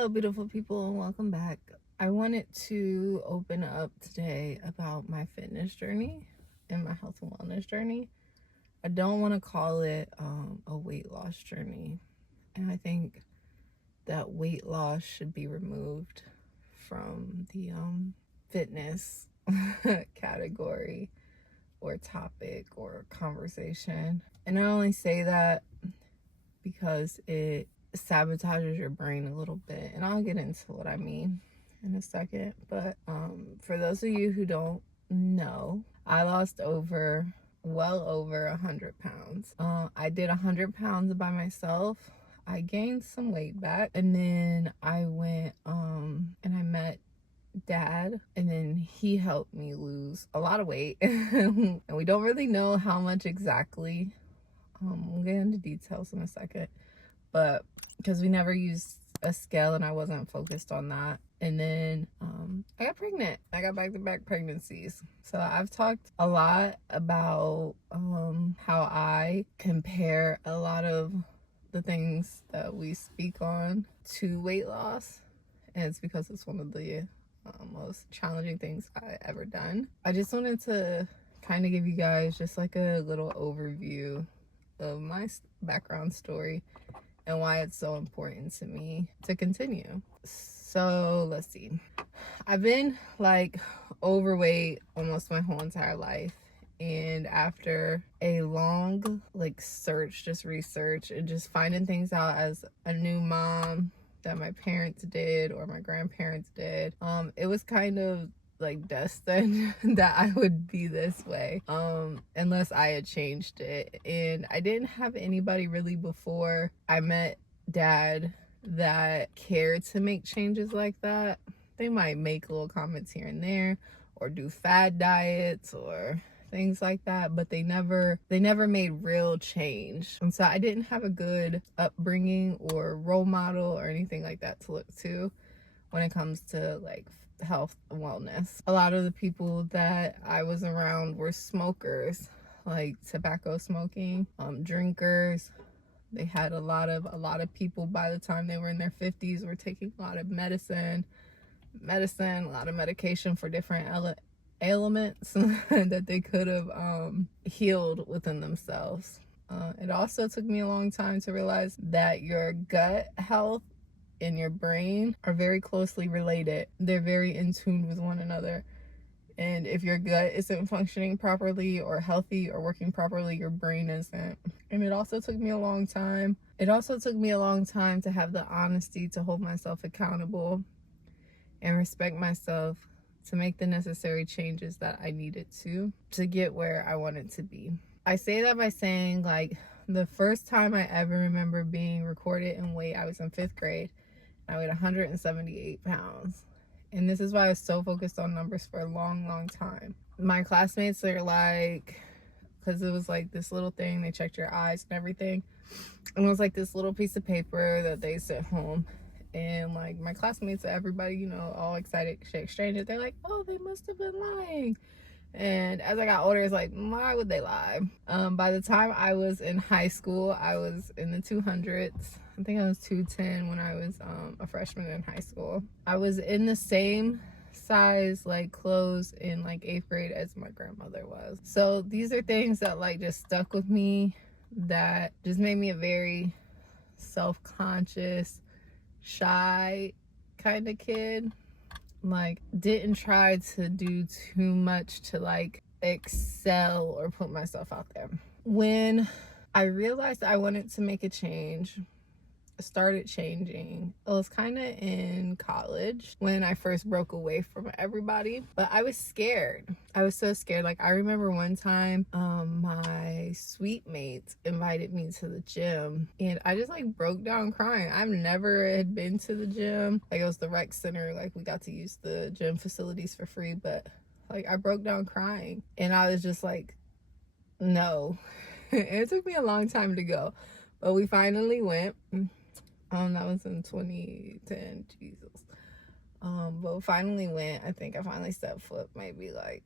Hello, beautiful people, and welcome back. I wanted to open up today about my fitness journey and my health and wellness journey. I don't want to call it a weight loss journey, and I think that weight loss should be removed from the fitness category or topic or conversation. And I only say that because it sabotages your brain a little bit, and I'll get into what I mean in a second. But for those of you who don't know, I lost well over 100 pounds. I did 100 pounds by myself. I gained some weight back, and then I went and I met Dad, and then he helped me lose a lot of weight. And we don't really know how much exactly. We'll get into details in a second, but because we never used a scale and I wasn't focused on that. And then I got pregnant. I got back-to-back pregnancies. So I've talked a lot about how I compare a lot of the things that we speak on to weight loss, and it's because it's one of the most challenging things I ever done. I just wanted to kind of give you guys just like a little overview of my background story and why it's so important to me to continue. So let's see. I've been like overweight almost my whole entire life. And after a long search, just research and just finding things out as a new mom that my parents did or my grandparents did, it was kind of like destined that I would be this way unless I had changed it. And I didn't have anybody really before I met Dad that cared to make changes like that. They might make little comments here and there or do fad diets or things like that, but they never made real change. And so I didn't have a good upbringing or role model or anything like that to look to when it comes to like health and wellness. A lot of the people that I was around were smokers, like tobacco smoking, drinkers. They had a lot of people by the time they were in their 50s were taking a lot of medicine, a lot of medication for different ailments that they could have healed within themselves. It also took me a long time to realize that your gut health and your brain are very closely related. They're very in tune with one another. And if your gut isn't functioning properly or healthy or working properly, your brain isn't. And it also took me a long time. To have the honesty to hold myself accountable and respect myself to make the necessary changes that I needed to get where I wanted to be. I say that by saying, like, the first time I ever remember being recorded in weight, I was in 5th grade. I weighed 178 pounds. And this is why I was so focused on numbers for a long time. My classmates, they're like, because it was like this little thing, they checked your eyes and everything. And it was like this little piece of paper that they sent home. And like my classmates, everybody, you know, all excited to exchange it. They're like, oh, they must have been lying. And as I got older, it's like, why would they lie? By the time I was in high school, I was in the 200s. I think I was 210 when I was a freshman in high school. I was in the same size like clothes in like 8th grade as my grandmother was. So these are things that like just stuck with me, that just made me a very self-conscious, shy kind of kid. Like, didn't try to do too much to like excel or put myself out there. When I realized I wanted to make a change, I started changing. It was kind of in college when I first broke away from everybody, but I was scared. I was so scared. Like, I remember one time my suite mates invited me to the gym, and I just like broke down crying. I've never had been to the gym. Like, it was the rec center. Like, we got to use the gym facilities for free, but like I broke down crying, and I was just like, no. And it took me a long time to go, but we finally went. That was in 2010, Jesus. But finally went. I think I finally stepped foot maybe like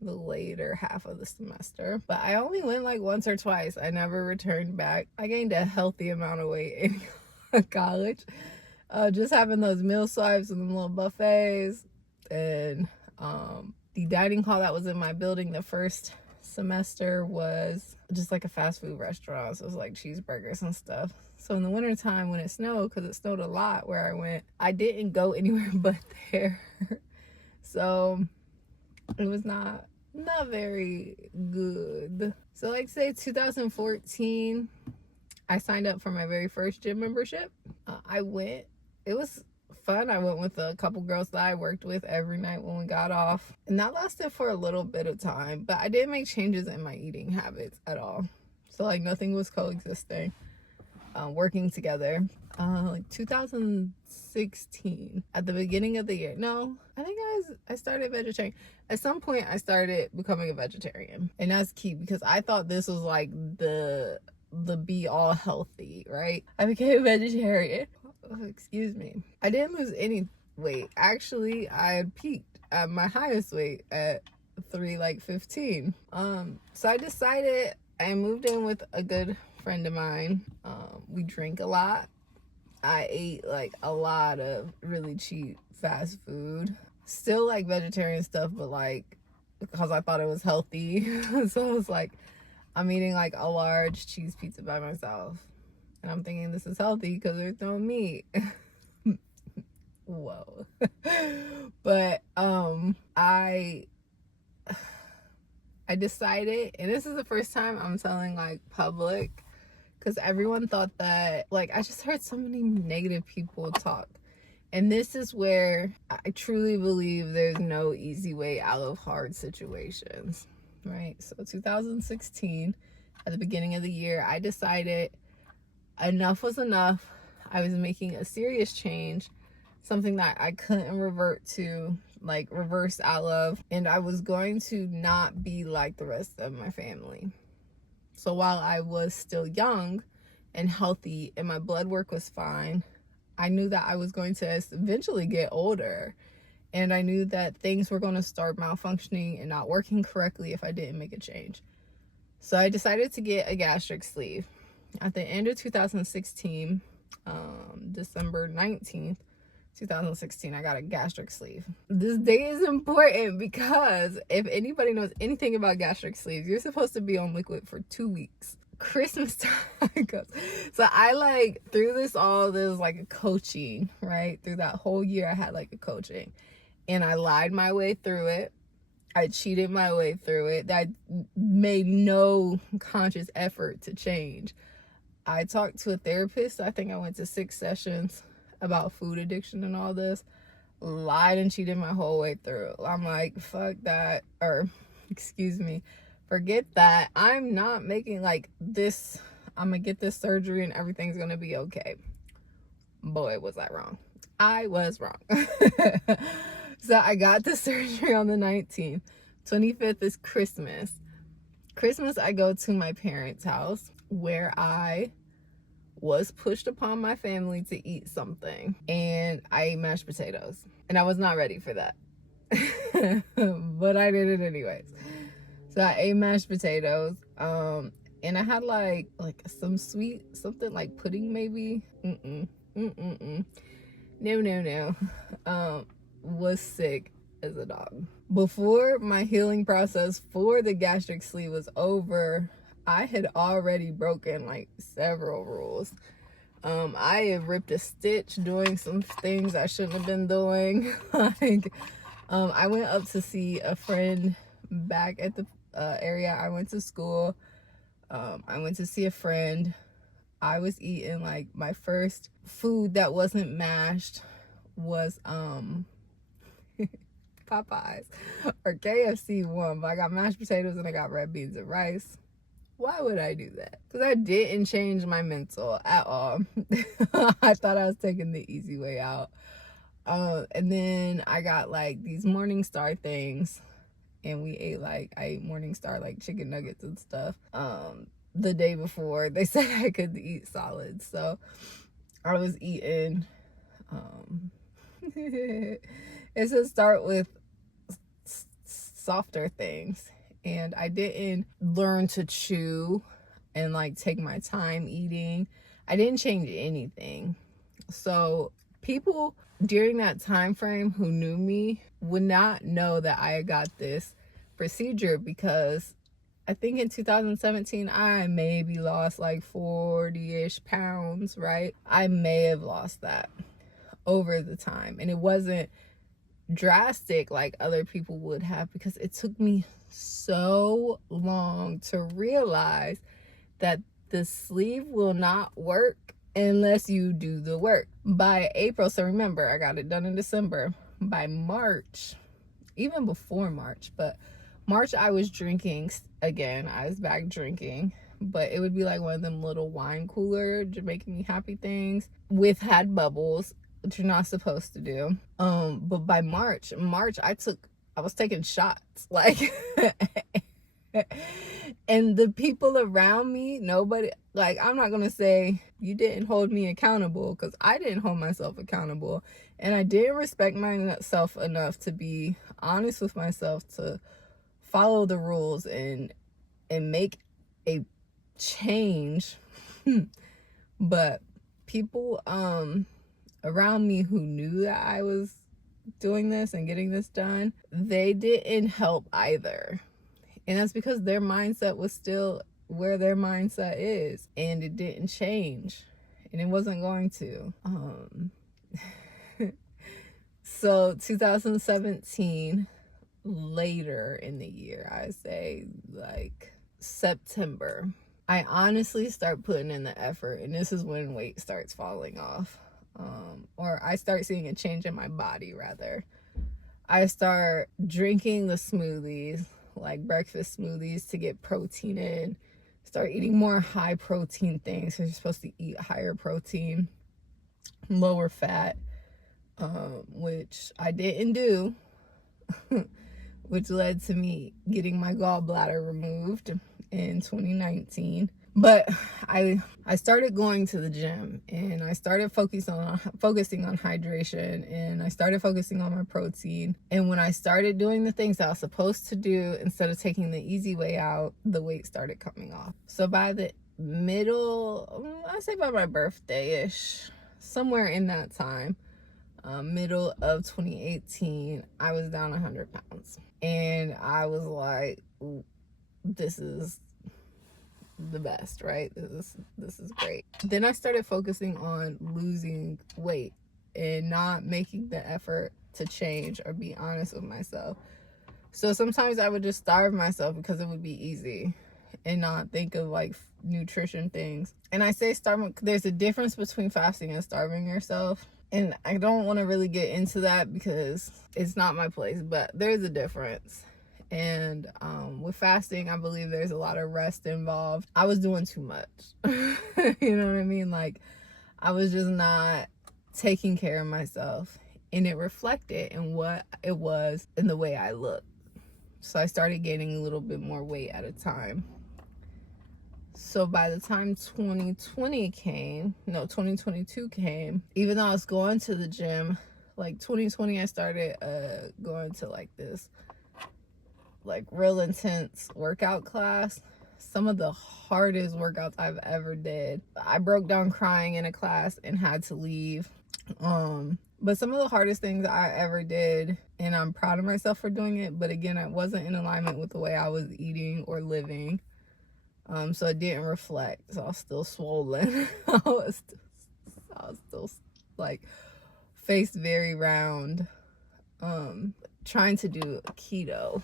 the later half of the semester. But I only went like once or twice. I never returned back. I gained a healthy amount of weight in college. Just having those meal swipes and the little buffets, and the dining hall that was in my building the first semester was just like a fast food restaurant. So it was like cheeseburgers and stuff. So in the wintertime when it snowed, because it snowed a lot where I went, I didn't go anywhere but there. So it was not very good. So like say 2014, I signed up for my very first gym membership. I went. It was fun. I went with a couple girls that I worked with every night when we got off. And that lasted for a little bit of time. But I didn't make changes in my eating habits at all. So like nothing was coexisting. Working together. Like 2016, at the beginning of the year. No, I think I started vegetarian. At some point I started becoming a vegetarian. And that's key because I thought this was like the be all healthy, right? I became a vegetarian. Oh, excuse me. I didn't lose any weight. Actually, I had peaked at my highest weight at 315. So I decided, I moved in with a good friend of mine. We drink a lot. I ate like a lot of really cheap fast food. Still like vegetarian stuff, but like because I thought it was healthy. So I was like, I'm eating like a large cheese pizza by myself. And I'm thinking this is healthy because there's no meat. Whoa. But I decided, and this is the first time I'm telling like public, because everyone thought that, like, I just heard so many negative people talk. And this is where I truly believe there's no easy way out of hard situations, right? So 2016, at the beginning of the year, I decided enough was enough. I was making a serious change, something that I couldn't revert to, like reverse out of, and I was going to not be like the rest of my family. So while I was still young and healthy and my blood work was fine, I knew that I was going to eventually get older, and I knew that things were going to start malfunctioning and not working correctly if I didn't make a change. So I decided to get a gastric sleeve. At the end of 2016, December 19th, 2016, I got a gastric sleeve. This day is important because if anybody knows anything about gastric sleeves, you're supposed to be on liquid for 2 weeks. Christmas time goes. So I like through this all, there's like a coaching, right? Through that whole year I had like a coaching, and I lied my way through it. I cheated my way through it. I made no conscious effort to change. I talked to a therapist. I think I went to 6 sessions about food addiction and all this. Lied and cheated my whole way through. I'm like, fuck that, or excuse me, forget that. I'm not making like this, I'm gonna get this surgery and everything's gonna be okay. Boy, was I wrong. I was wrong. So I got the surgery on the 19th. 25th is Christmas. I go to my parents' house where I was pushed upon my family to eat something, and I ate mashed potatoes, and I was not ready for that. But I did it anyways. So I ate mashed potatoes, and I had like some sweet something like pudding maybe. No. Was sick as a dog. Before my healing process for the gastric sleeve was over, I had already broken like several rules. I have ripped a stitch doing some things I shouldn't have been doing. I went up to see a friend back at the area I went to school. I went to see a friend. I was eating like my first food that wasn't mashed was Popeyes or KFC one, but I got mashed potatoes and I got red beans and rice. Why would I do that? Because I didn't change my mental at all. I thought I was taking the easy way out. And then I got like these Morningstar things, and we ate like, I ate Morningstar like chicken nuggets and stuff. The day before they said I could eat solids, so I was eating. It's to start with softer things, and I didn't learn to chew and like take my time eating. I didn't change anything. So People during that time frame who knew me would not know that I got this procedure, because I think in 2017 I maybe lost like 40-ish pounds, right? I may have lost that over the time, and it wasn't drastic like other people would have, because it took me so long to realize that the sleeve will not work unless you do the work. By April, so remember, I got it done in December. By March, even before March, but March I was drinking again. I was back drinking, but it would be like one of them little wine cooler making me happy things with had bubbles, which you're not supposed to do. But by March I was taking shots, like and the people around me, nobody, like, I'm not gonna say you didn't hold me accountable, because I didn't hold myself accountable, and I didn't respect myself enough to be honest with myself to follow the rules and make a change. But people around me who knew that I was doing this and getting this done, they didn't help either. And that's because their mindset was still where their mindset is, and it didn't change, and it wasn't going to. So 2017, later in the year, I say like September, I honestly start putting in the effort, and this is when weight starts falling off, or I start seeing a change in my body, rather. I start drinking the smoothies, like breakfast smoothies, to get protein in. Start eating more high protein things, because you're supposed to eat higher protein, lower fat, which I didn't do, which led to me getting my gallbladder removed in 2019. But I started going to the gym, and I started focusing on hydration, and I started focusing on my protein. And when I started doing the things I was supposed to do instead of taking the easy way out, the weight started coming off. So by the middle, I say by my birthday-ish, somewhere in that time, middle of 2018, I was down 100 pounds. And I was like, this is the best, right? This is great. Then I started focusing on losing weight and not making the effort to change or be honest with myself. So sometimes I would just starve myself because it would be easy and not think of like nutrition things. And I say starving, there's a difference between fasting and starving yourself. And I don't want to really get into that because it's not my place, but there's a difference. And with fasting, I believe there's a lot of rest involved. I was doing too much. You know what I mean? Like, I was just not taking care of myself, and it reflected in what it was in the way I looked. So I started gaining a little bit more weight at a time. So by the time 2022 came, even though I was going to the gym, like 2020, I started going to like this like real intense workout class. Some of the hardest workouts I've ever did. I broke down crying in a class and had to leave. But some of the hardest things I ever did, and I'm proud of myself for doing it, but again, it wasn't in alignment with the way I was eating or living. So it didn't reflect. So I was still swollen. I was still like face very round. Trying to do keto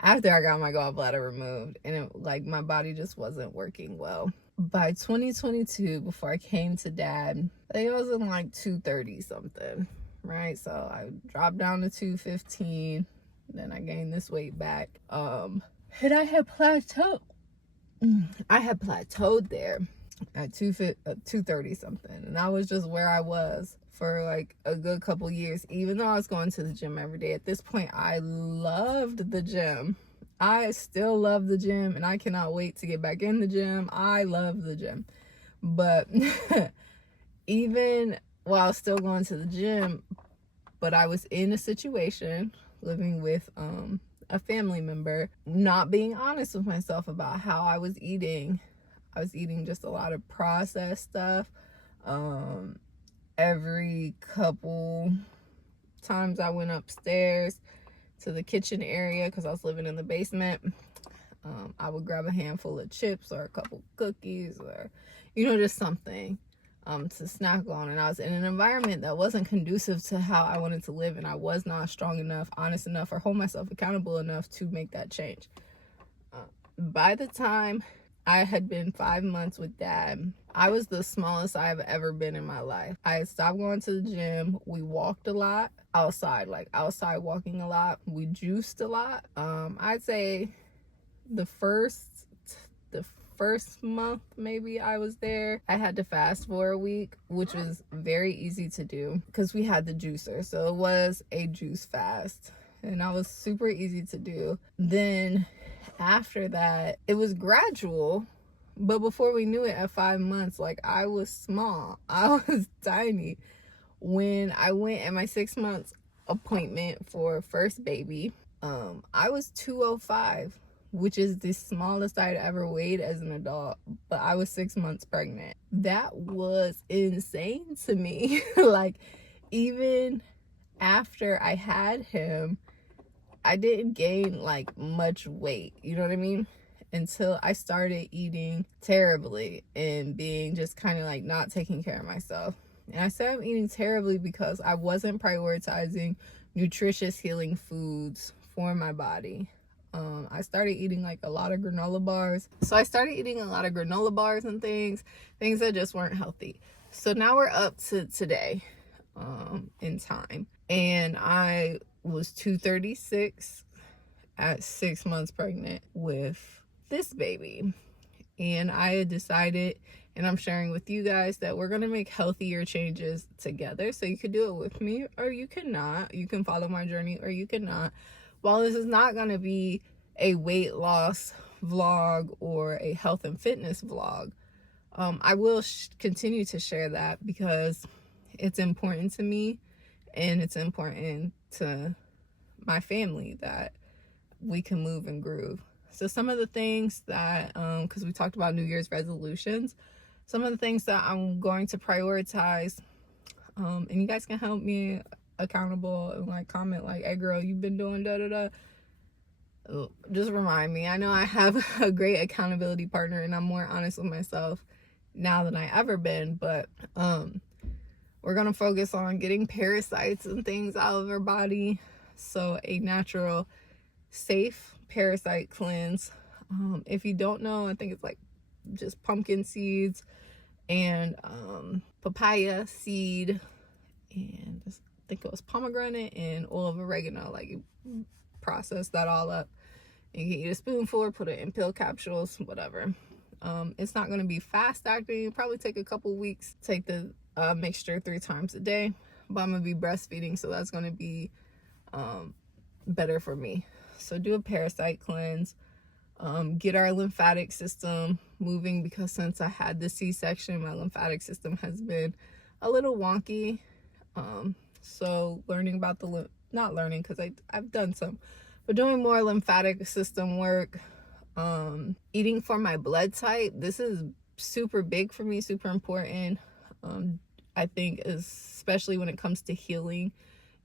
after I got my gallbladder removed, and it, like, my body just wasn't working well. By 2022, before I came to Dad, I think I was in like 230 something, right? So I dropped down to 215, then I gained this weight back. And I had plateaued. I had plateaued there at 230 something, and that was just where I was for like a good couple years, even though I was going to the gym every day. At this point, I loved the gym. I still love the gym, and I cannot wait to get back in the gym. I love the gym. But even while still going to the gym, but I was in a situation living with a family member, not being honest with myself about how I was eating. I was eating just a lot of processed stuff. every couple times I went upstairs to the kitchen area, because I was living in the basement, I would grab a handful of chips or a couple cookies, or just something to snack on. And I was in an environment that wasn't conducive to how I wanted to live, and I was not strong enough, honest enough, or hold myself accountable enough to make that change. By the time I had been 5 months with Dad, I was the smallest I've ever been in my life. I had stopped going to the gym. We walked a lot outside, outside walking a lot. We juiced a lot. I'd say the first month maybe I was there, I had to fast for a week, which was very easy to do because we had the juicer. So it was a juice fast, and that was super easy to do. Then after that, it was gradual, but before we knew it, at 5 months, I was small. I was tiny. When I went at my 6 months appointment for first baby, I was 205, which is the smallest I'd ever weighed as an adult, but I was 6 months pregnant. That was insane to me. Even after I had him, I didn't gain much weight, you know what I mean? Until I started eating terribly and being just kind of not taking care of myself. And I said I'm eating terribly because I wasn't prioritizing nutritious healing foods for my body. I started eating a lot of granola bars. So I started eating a lot of granola bars and things that just weren't healthy. So now we're up to today in time. And I was 236 at 6 months pregnant with this baby. And I had decided, and I'm sharing with you guys, that we're going to make healthier changes together. So you could do it with me, or you cannot. You can follow my journey, or you cannot. While this is not going to be a weight loss vlog or a health and fitness vlog, I will continue to share that because it's important to me, and it's important to my family that we can move and groove. So some of the things that, because we talked about New Year's resolutions, some of the things that I'm going to prioritize, and you guys can help me accountable and comment hey girl, you've been doing da da da. Just remind me. I know I have a great accountability partner, and I'm more honest with myself now than I ever been, but we're gonna focus on getting parasites and things out of our body. So a natural, safe parasite cleanse. If you don't know, I think it's just pumpkin seeds and papaya seed, and I think it was pomegranate and oil of oregano. You process that all up. You can eat a spoonful or put it in pill capsules, whatever. It's not going to be fast acting. It'll probably take a couple weeks. Take the mixture 3 times a day, but I'm going to be breastfeeding, so that's going to be better for me. So do a parasite cleanse, get our lymphatic system moving, because since I had the C-section, my lymphatic system has been a little wonky. So learning about not learning, because I've done some, but doing more lymphatic system work, eating for my blood type. This is super big for me, super important. I think especially when it comes to healing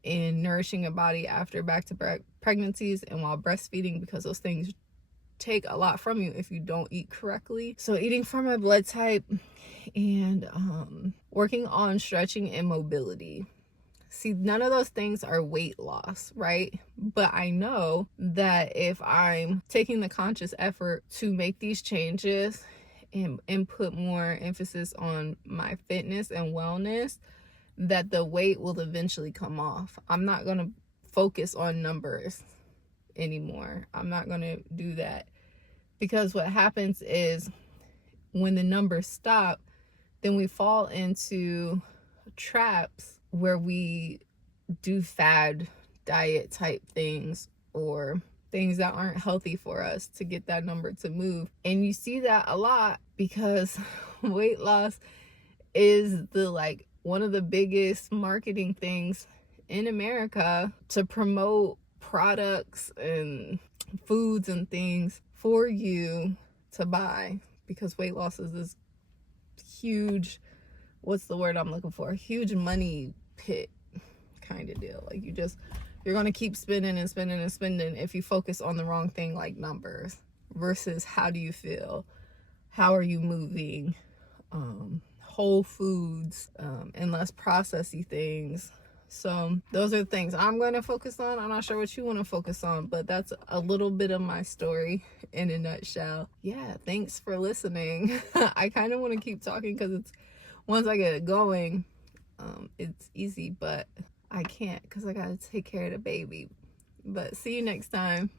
and nourishing a body after back-to-back pregnancies and while breastfeeding, because those things take a lot from you if you don't eat correctly. So eating for my blood type, and working on stretching and mobility. See, none of those things are weight loss, right? But I know that if I'm taking the conscious effort to make these changes and put more emphasis on my fitness and wellness, that the weight will eventually come off. I'm not going to focus on numbers anymore. I'm not going to do that, because what happens is when the numbers stop, then we fall into traps where we do fad diet type things, or things that aren't healthy for us to get that number to move. And you see that a lot because weight loss is one of the biggest marketing things in America to promote products and foods and things for you to buy, because weight loss is this huge what's the word I'm looking for? A huge money pit kind of deal. Like you're going to keep spending and spending and spending if you focus on the wrong thing, like numbers, versus how do you feel? How are you moving? Whole foods, and less processy things. So those are the things I'm going to focus on. I'm not sure what you want to focus on, but that's a little bit of my story in a nutshell. Yeah, thanks for listening. I kind of want to keep talking because it's once I get it going, it's easy, but I can't because I got to take care of the baby. But see you next time.